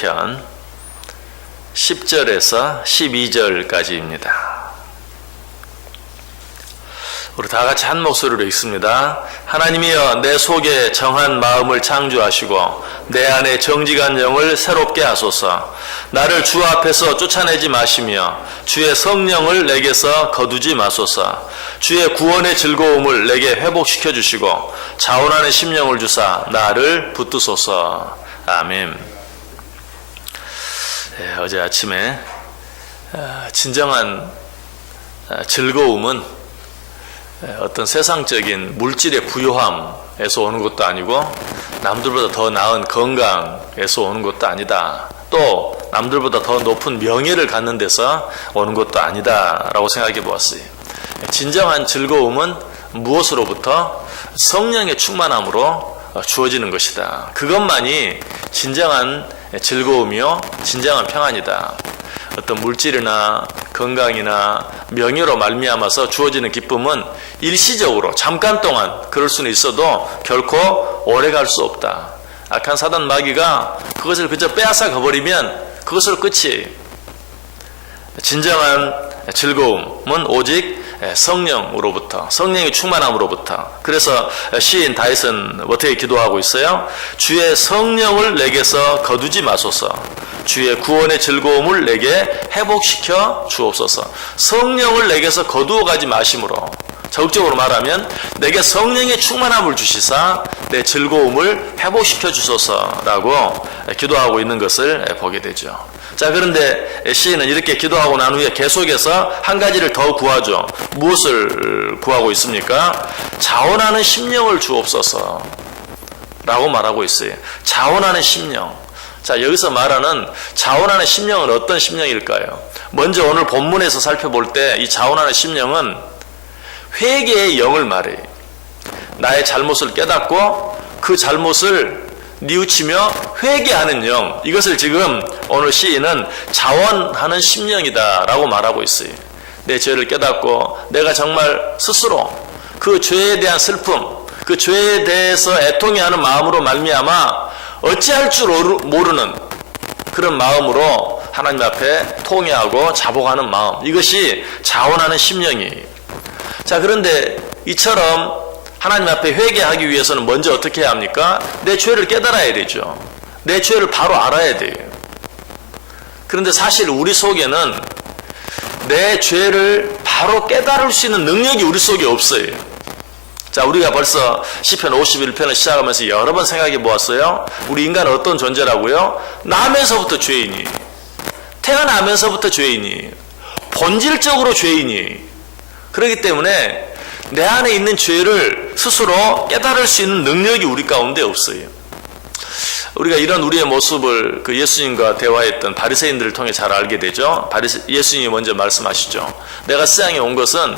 51편 10절에서 12절까지입니다. 우리 다 같이 한 목소리로 읽습니다. 하나님이여 내 속에 정한 마음을 창조하시고 내 안에 정직한 영을 새롭게 하소서. 나를 주 앞에서 쫓아내지 마시며 주의 성령을 내게서 거두지 마소서. 주의 구원의 즐거움을 내게 회복시켜 주시고 자원하는 심령을 주사 나를 붙드소서. 아멘. 어제 아침에 진정한 즐거움은 어떤 세상적인 물질의 부유함에서 오는 것도 아니고 남들보다 더 나은 건강에서 오는 것도 아니다. 또 남들보다 더 높은 명예를 갖는 데서 오는 것도 아니다 라고 생각해 보았어요. 진정한 즐거움은 무엇으로부터? 성령의 충만함으로 주어지는 것이다. 그것만이 진정한 즐거움이요 진정한 평안이다. 어떤 물질이나 건강이나 명예로 말미암아서 주어지는 기쁨은 일시적으로 잠깐 동안 그럴 수는 있어도 결코 오래 갈 수 없다. 악한 사단 마귀가 그것을 그저 빼앗아 가버리면 그것으로 끝이에요. 진정한 즐거움은 오직 성령으로부터, 성령의 충만함으로부터. 그래서 시인 다윗은 어떻게 기도하고 있어요? 주의 성령을 내게서 거두지 마소서. 주의 구원의 즐거움을 내게 회복시켜 주옵소서. 성령을 내게서 거두어 가지 마심으로, 적극적으로 말하면 내게 성령의 충만함을 주시사 내 즐거움을 회복시켜 주소서라고 기도하고 있는 것을 보게 되죠. 자, 그런데 시인은 이렇게 기도하고 난 후에 계속해서 한 가지를 더 구하죠. 무엇을 구하고 있습니까? 자원하는 심령을 주옵소서 라고 말하고 있어요. 자원하는 심령. 자, 여기서 말하는 자원하는 심령은 어떤 심령일까요? 먼저 오늘 본문에서 살펴볼 때 이 자원하는 심령은 회개의 영을 말해요. 나의 잘못을 깨닫고 그 잘못을 뉘우치며 회개하는 영, 이것을 지금 오늘 시인은 자원하는 심령이다 라고 말하고 있어요. 내 죄를 깨닫고 내가 정말 스스로 그 죄에 대한 슬픔, 그 죄에 대해서 애통해하는 마음으로 말미암아 어찌할 줄 모르는 그런 마음으로 하나님 앞에 통회하고 자복하는 마음, 이것이 자원하는 심령이에요. 자, 그런데 이처럼 하나님 앞에 회개하기 위해서는 먼저 어떻게 해야 합니까? 내 죄를 깨달아야 되죠. 내 죄를 바로 알아야 돼요. 그런데 사실 우리 속에는 내 죄를 바로 깨달을 수 있는 능력이 우리 속에 없어요. 자, 우리가 벌써 시편 51편을 시작하면서 여러 번 생각해 보았어요. 우리 인간은 어떤 존재라고요? 나면서부터 죄인이, 태어나면서부터 죄인이, 본질적으로 죄인이. 그렇기 때문에 내 안에 있는 죄를 스스로 깨달을 수 있는 능력이 우리 가운데 없어요. 우리가 이런 우리의 모습을 그 예수님과 대화했던 바리새인들을 통해 잘 알게 되죠. 예수님이 먼저 말씀하시죠. 내가 세상에 온 것은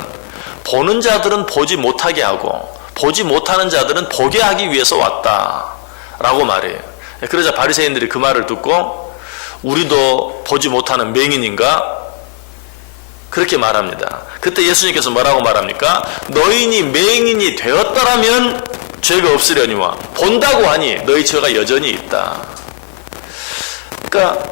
보는 자들은 보지 못하게 하고 보지 못하는 자들은 보게 하기 위해서 왔다 라고 말해요. 그러자 바리새인들이 그 말을 듣고 우리도 보지 못하는 맹인인가? 그렇게 말합니다. 그때 예수님께서 뭐라고 말합니까? 너희니 맹인이 되었더라면 죄가 없으려니와 본다고 하니 너희 죄가 여전히 있다. 그러니까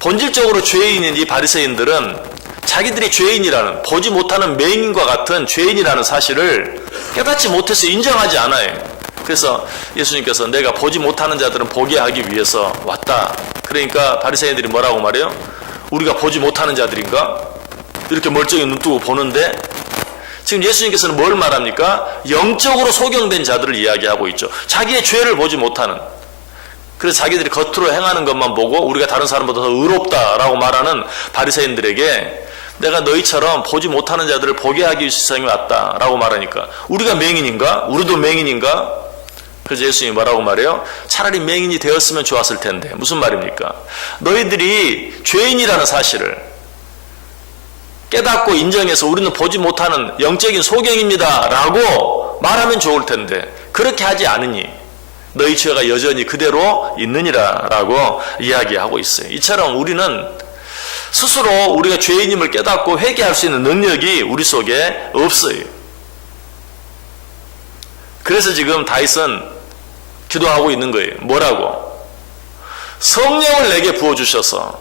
본질적으로 죄인인 이 바리새인들은 자기들이 죄인이라는, 보지 못하는 맹인과 같은 죄인이라는 사실을 깨닫지 못해서 인정하지 않아요. 그래서 예수님께서 내가 보지 못하는 자들은 보게 하기 위해서 왔다. 그러니까 바리새인들이 뭐라고 말해요? 우리가 보지 못하는 자들인가? 이렇게 멀쩡히 눈 뜨고 보는데, 지금 예수님께서는 뭘 말합니까? 영적으로 소경된 자들을 이야기하고 있죠. 자기의 죄를 보지 못하는, 그래서 자기들이 겉으로 행하는 것만 보고 우리가 다른 사람보다 더 의롭다라고 말하는 바리새인들에게 내가 너희처럼 보지 못하는 자들을 보게 하기 위해서 세상에 왔다라고 말하니까 우리가 맹인인가? 우리도 맹인인가? 그래서 예수님이 뭐라고 말해요? 차라리 맹인이 되었으면 좋았을 텐데. 무슨 말입니까? 너희들이 죄인이라는 사실을 깨닫고 인정해서 우리는 보지 못하는 영적인 소경입니다 라고 말하면 좋을 텐데 그렇게 하지 않으니 너희 죄가 여전히 그대로 있느니라 라고 이야기하고 있어요. 이처럼 우리는 스스로 우리가 죄인임을 깨닫고 회개할 수 있는 능력이 우리 속에 없어요. 그래서 지금 다윗은 기도하고 있는 거예요. 뭐라고? 성령을 내게 부어주셔서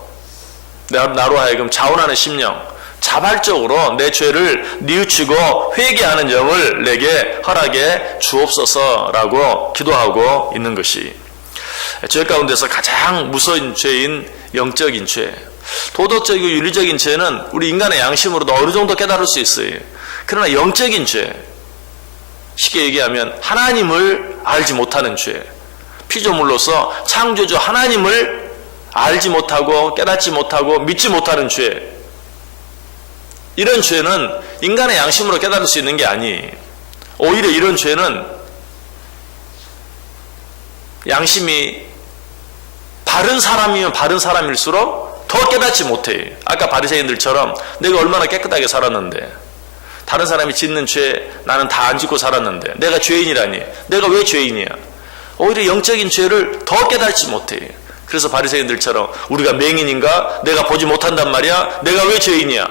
나로 하여금 자원하는 심령, 자발적으로 내 죄를 뉘우치고 회개하는 영을 내게 허락해 주옵소서라고 기도하고 있는 것이 죄 가운데서 가장 무서운 죄인 영적인 죄, 도덕적이고 윤리적인 죄는 우리 인간의 양심으로도 어느 정도 깨달을 수 있어요. 그러나 영적인 죄, 쉽게 얘기하면 하나님을 알지 못하는 죄, 피조물로서 창조주 하나님을 알지 못하고 깨닫지 못하고 믿지 못하는 죄, 이런 죄는 인간의 양심으로 깨달을 수 있는 게 아니에요. 오히려 이런 죄는 양심이 바른 사람이면 바른 사람일수록 더 깨닫지 못해요. 아까 바리새인들처럼 내가 얼마나 깨끗하게 살았는데, 다른 사람이 짓는 죄 나는 다 안 짓고 살았는데 내가 죄인이라니, 내가 왜 죄인이야? 오히려 영적인 죄를 더 깨닫지 못해요. 그래서 바리새인들처럼 우리가 맹인인가? 내가 보지 못한단 말이야? 내가 왜 죄인이야?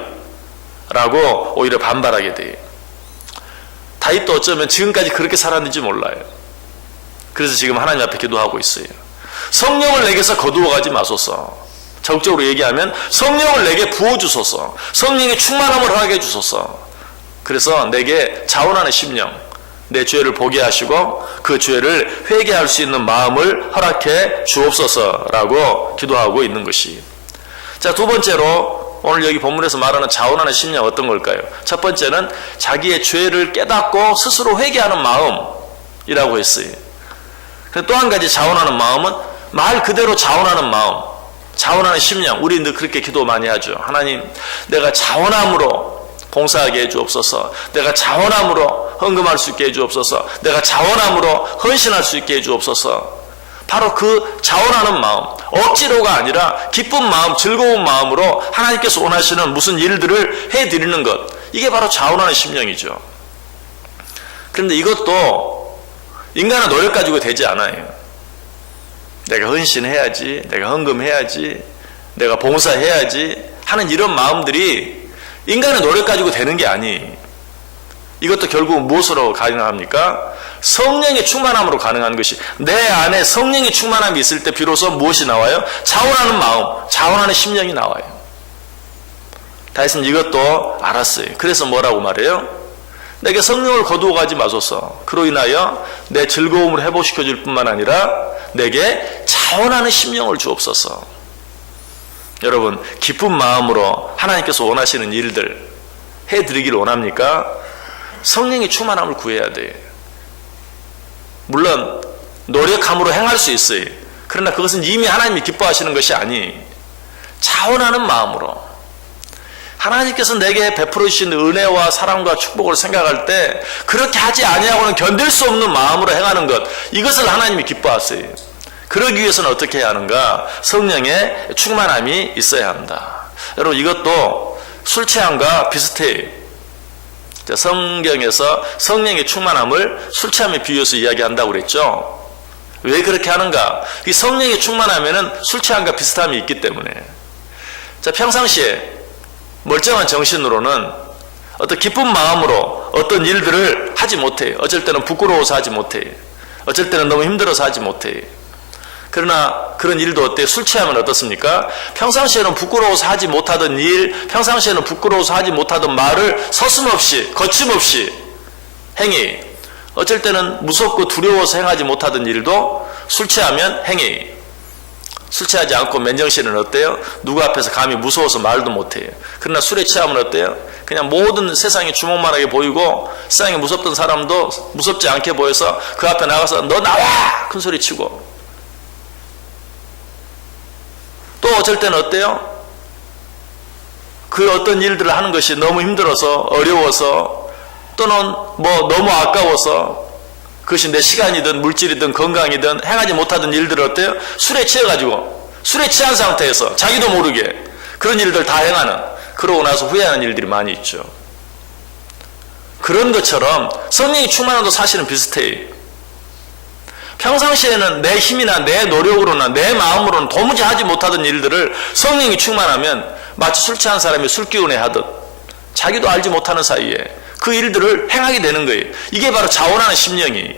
라고 오히려 반발하게 돼요. 다윗도 어쩌면 지금까지 그렇게 살았는지 몰라요. 그래서 지금 하나님 앞에 기도하고 있어요. 성령을 내게서 거두어가지 마소서. 적극적으로 얘기하면 성령을 내게 부어주소서. 성령의 충만함을 허락해 주소서. 그래서 내게 자원하는 심령, 내 죄를 보게 하시고 그 죄를 회개할 수 있는 마음을 허락해 주옵소서라고 기도하고 있는 것이. 자, 두 번째로 오늘 여기 본문에서 말하는 자원하는 심령 어떤 걸까요? 첫 번째는 자기의 죄를 깨닫고 스스로 회개하는 마음이라고 했어요. 또 한 가지 자원하는 마음은 말 그대로 자원하는 마음, 자원하는 심령. 우리는 그렇게 기도 많이 하죠. 하나님, 내가 자원함으로 봉사하게 해주옵소서. 내가 자원함으로 헌금할 수 있게 해주옵소서. 내가 자원함으로 헌신할 수 있게 해주옵소서. 바로 그 자원하는 마음, 억지로가 아니라 기쁜 마음, 즐거운 마음으로 하나님께서 원하시는 무슨 일들을 해드리는 것, 이게 바로 자원하는 심령이죠. 그런데 이것도 인간의 노력 가지고 되지 않아요. 내가 헌신해야지, 내가 헌금해야지, 내가 봉사해야지 하는 이런 마음들이 인간의 노력 가지고 되는 게 아니에요. 이것도 결국 무엇으로 가능합니까? 성령의 충만함으로 가능한 것이, 내 안에 성령의 충만함이 있을 때 비로소 무엇이 나와요? 자원하는 마음, 자원하는 심령이 나와요. 다윗은 이것도 알았어요. 그래서 뭐라고 말해요? 내게 성령을 거두어 가지 마소서. 그로 인하여 내 즐거움을 회복시켜 줄 뿐만 아니라 내게 자원하는 심령을 주옵소서. 여러분, 기쁜 마음으로 하나님께서 원하시는 일들 해드리기를 원합니까? 성령의 충만함을 구해야 돼요. 물론 노력함으로 행할 수 있어요. 그러나 그것은 이미 하나님이 기뻐하시는 것이 아니에요. 자원하는 마음으로 하나님께서 내게 베풀어 주신 은혜와 사랑과 축복을 생각할 때 그렇게 하지 아니하고는 견딜 수 없는 마음으로 행하는 것, 이것을 하나님이 기뻐하세요. 그러기 위해서는 어떻게 해야 하는가? 성령의 충만함이 있어야 한다. 여러분, 이것도 술 취함과 비슷해요. 성경에서 성령의 충만함을 술 취함에 비유해서 이야기한다고 그랬죠. 왜 그렇게 하는가? 이 성령의 충만함에는 술 취함과 비슷함이 있기 때문에. 자, 평상시에 멀쩡한 정신으로는 어떤 기쁜 마음으로 어떤 일들을 하지 못해요. 어쩔 때는 부끄러워서 하지 못해요. 어쩔 때는 너무 힘들어서 하지 못해요. 그러나 그런 일도 어때요? 술 취하면 어떻습니까? 평상시에는 부끄러워서 하지 못하던 일, 평상시에는 부끄러워서 하지 못하던 말을 서슴없이, 거침없이 행해. 어쩔 때는 무섭고 두려워서 행하지 못하던 일도 술 취하면 행해. 술 취하지 않고 맨정신은 어때요? 누구 앞에서 감히 무서워서 말도 못해요. 그러나 술에 취하면 어때요? 그냥 모든 세상이 주먹만하게 보이고 세상에 무섭던 사람도 무섭지 않게 보여서 그 앞에 나가서 너 나와! 큰 소리 치고. 또 어쩔 때는 어때요? 그 어떤 일들을 하는 것이 너무 힘들어서, 어려워서, 또는 뭐 너무 아까워서, 그것이 내 시간이든 물질이든 건강이든 행하지 못하던 일들을 어때요? 술에 취해가지고, 술에 취한 상태에서 자기도 모르게 그런 일들 다 행하는, 그러고 나서 후회하는 일들이 많이 있죠. 그런 것처럼 성령이 충만함도 사실은 비슷해요. 평상시에는 내 힘이나 내 노력으로나 내 마음으로는 도무지 하지 못하던 일들을 성령이 충만하면 마치 술 취한 사람이 술기운에 하듯 자기도 알지 못하는 사이에 그 일들을 행하게 되는 거예요. 이게 바로 자원하는 심령이에요.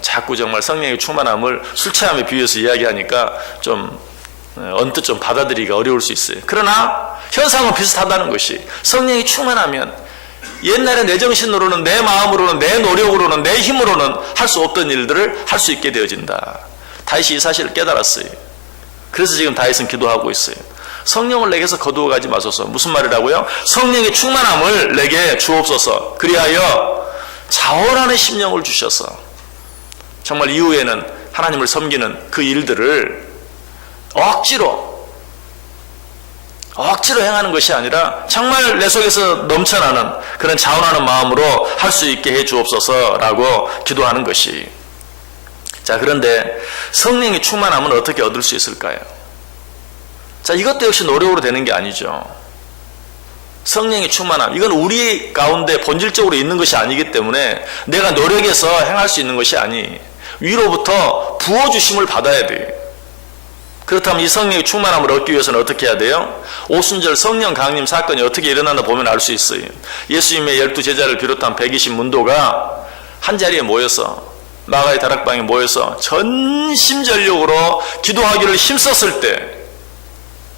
자꾸 정말 성령의 충만함을 술 취함에 비유해서 이야기하니까 좀 언뜻 좀 받아들이기가 어려울 수 있어요. 그러나 현상은 비슷하다는 것이, 성령이 충만하면 옛날에 내 정신으로는, 내 마음으로는, 내 노력으로는, 내 힘으로는 할 수 없던 일들을 할 수 있게 되어진다. 다윗이 이 사실을 깨달았어요. 그래서 지금 다윗은 기도하고 있어요. 성령을 내게서 거두어 가지 마소서. 무슨 말이라고요? 성령의 충만함을 내게 주옵소서. 그리하여 자원하는 심령을 주셔서 정말 이후에는 하나님을 섬기는 그 일들을 억지로 행하는 것이 아니라 정말 내 속에서 넘쳐나는 그런 자원하는 마음으로 할 수 있게 해 주옵소서라고 기도하는 것이. 자, 그런데 성령의 충만함은 어떻게 얻을 수 있을까요? 자, 이것도 역시 노력으로 되는 게 아니죠. 성령의 충만함, 이건 우리 가운데 본질적으로 있는 것이 아니기 때문에 내가 노력해서 행할 수 있는 것이 아니, 위로부터 부어주심을 받아야 돼요. 그렇다면 이 성령의 충만함을 얻기 위해서는 어떻게 해야 돼요? 오순절 성령 강림 사건이 어떻게 일어나나 보면 알 수 있어요. 예수님의 12제자를 비롯한 120 문도가 한자리에 모여서, 마가의 다락방에 모여서 전심전력으로 기도하기를 힘썼을 때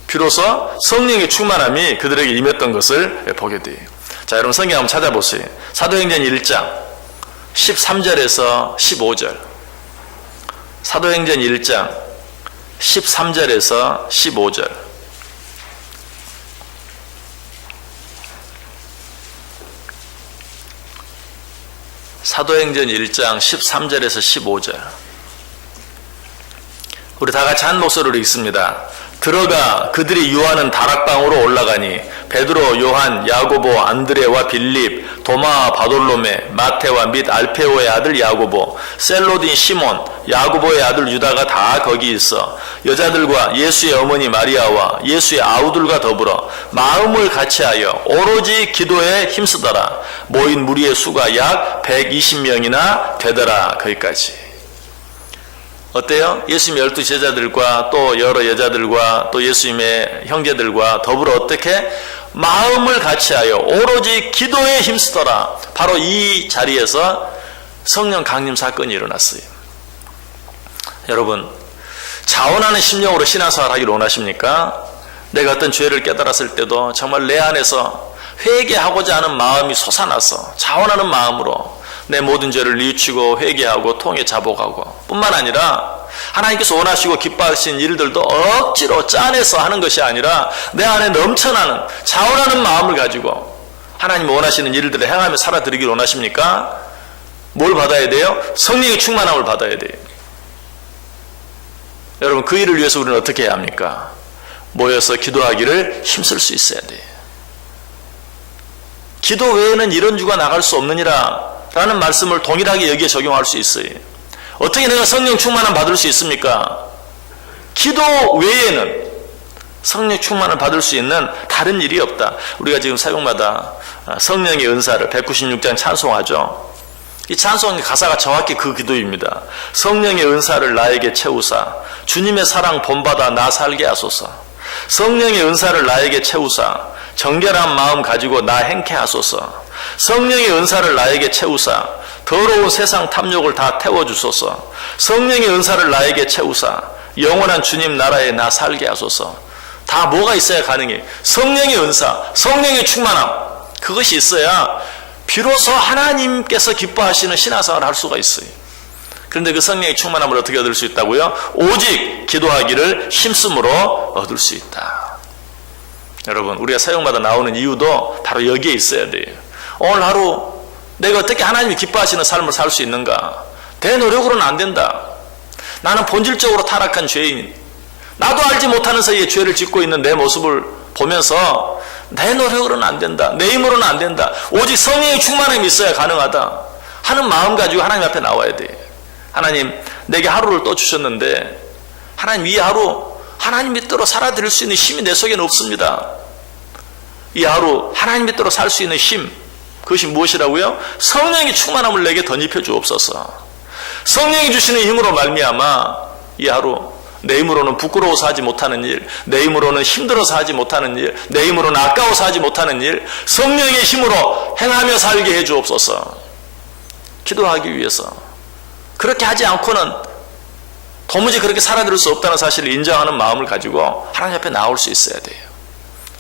비로소 성령의 충만함이 그들에게 임했던 것을 보게 돼요. 자, 여러분 성경 한번 찾아보세요. 사도행전 1장 13절에서 15절. 사도행전 1장 13절에서 15절. 사도행전 1장 13절에서 15절. 우리 다 같이 한 목소리로 읽습니다. 들어가 그들이 유하는 다락방으로 올라가니 베드로, 요한, 야고보, 안드레와 빌립, 도마, 바돌로메, 마테와 및 알페오의 아들 야고보, 셀로딘 시몬, 야고보의 아들 유다가 다 거기 있어 여자들과 예수의 어머니 마리아와 예수의 아우들과 더불어 마음을 같이하여 오로지 기도에 힘쓰더라. 모인 무리의 수가 약 120명이나 되더라. 거기까지. 어때요? 예수님 12제자들과 또 여러 여자들과 또 예수님의 형제들과 더불어 어떻게? 마음을 같이하여 오로지 기도에 힘쓰더라. 바로 이 자리에서 성령 강림 사건이 일어났어요. 여러분, 자원하는 심령으로 신앙생활 하기를 원하십니까? 내가 어떤 죄를 깨달았을 때도 정말 내 안에서 회개하고자 하는 마음이 솟아나서 자원하는 마음으로 내 모든 죄를 뉘우치고 회개하고 통해 자복하고, 뿐만 아니라 하나님께서 원하시고 기뻐하신 일들도 억지로 짜내서 하는 것이 아니라 내 안에 넘쳐나는 자원하는 마음을 가지고 하나님 원하시는 일들을 행하며 살아드리기를 원하십니까? 뭘 받아야 돼요? 성령의 충만함을 받아야 돼요. 여러분, 그 일을 위해서 우리는 어떻게 해야 합니까? 모여서 기도하기를 힘쓸 수 있어야 돼요. 기도 외에는 이런 주가 나갈 수 없느니라 라는 말씀을 동일하게 여기에 적용할 수 있어요. 어떻게 내가 성령 충만함 받을 수 있습니까? 기도 외에는 성령 충만을 받을 수 있는 다른 일이 없다. 우리가 지금 사역마다 성령의 은사를 196장 찬송하죠. 이 찬송의 가사가 정확히 그 기도입니다. 성령의 은사를 나에게 채우사 주님의 사랑 본받아 나 살게 하소서. 성령의 은사를 나에게 채우사 정결한 마음 가지고 나 행케 하소서. 성령의 은사를 나에게 채우사 더러운 세상 탐욕을 다 태워주소서. 성령의 은사를 나에게 채우사 영원한 주님 나라에 나 살게 하소서. 다 뭐가 있어야 가능해? 성령의 은사, 성령의 충만함, 그것이 있어야 비로소 하나님께서 기뻐하시는 신앙생활을 할 수가 있어요. 그런데 그 성령의 충만함을 어떻게 얻을 수 있다고요? 오직 기도하기를 힘쓰므로 얻을 수 있다. 여러분, 우리가 사역마다 나오는 이유도 바로 여기에 있어야 돼요. 오늘 하루 내가 어떻게 하나님이 기뻐하시는 삶을 살 수 있는가? 내 노력으로는 안 된다. 나는 본질적으로 타락한 죄인, 나도 알지 못하는 사이에 죄를 짓고 있는 내 모습을 보면서 내 노력으로는 안 된다, 내 힘으로는 안 된다, 오직 성령의 충만함이 있어야 가능하다 하는 마음 가지고 하나님 앞에 나와야 돼. 하나님, 내게 하루를 또 주셨는데 하나님, 이 하루 하나님의 뜻대로 살아드릴 수 있는 힘이 내 속에는 없습니다. 이 하루 하나님의 뜻대로 살 수 있는 힘, 그것이 무엇이라고요? 성령의 충만함을 내게 덧입혀 주옵소서. 성령이 주시는 힘으로 말미암아 이 하루 내 힘으로는 부끄러워서 하지 못하는 일, 내 힘으로는 힘들어서 하지 못하는 일, 내 힘으로는 아까워서 하지 못하는 일, 성령의 힘으로 행하며 살게 해 주옵소서. 기도하기 위해서 그렇게 하지 않고는 도무지 그렇게 살아들 수 없다는 사실을 인정하는 마음을 가지고 하나님 앞에 나올 수 있어야 돼요.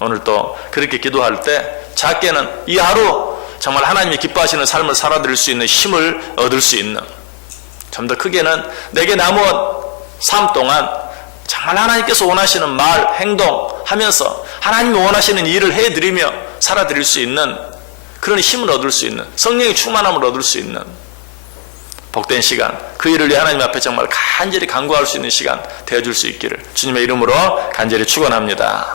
오늘 또 그렇게 기도할 때 작게는 이 하루 정말 하나님이 기뻐하시는 삶을 살아드릴 수 있는 힘을 얻을 수 있는, 좀 더 크게는 내게 남은 삶 동안 정말 하나님께서 원하시는 말, 행동 하면서 하나님이 원하시는 일을 해드리며 살아드릴 수 있는 그런 힘을 얻을 수 있는, 성령의 충만함을 얻을 수 있는 복된 시간, 그 일을 위해 하나님 앞에 정말 간절히 간구할 수 있는 시간 되어줄 수 있기를 주님의 이름으로 간절히 축원합니다.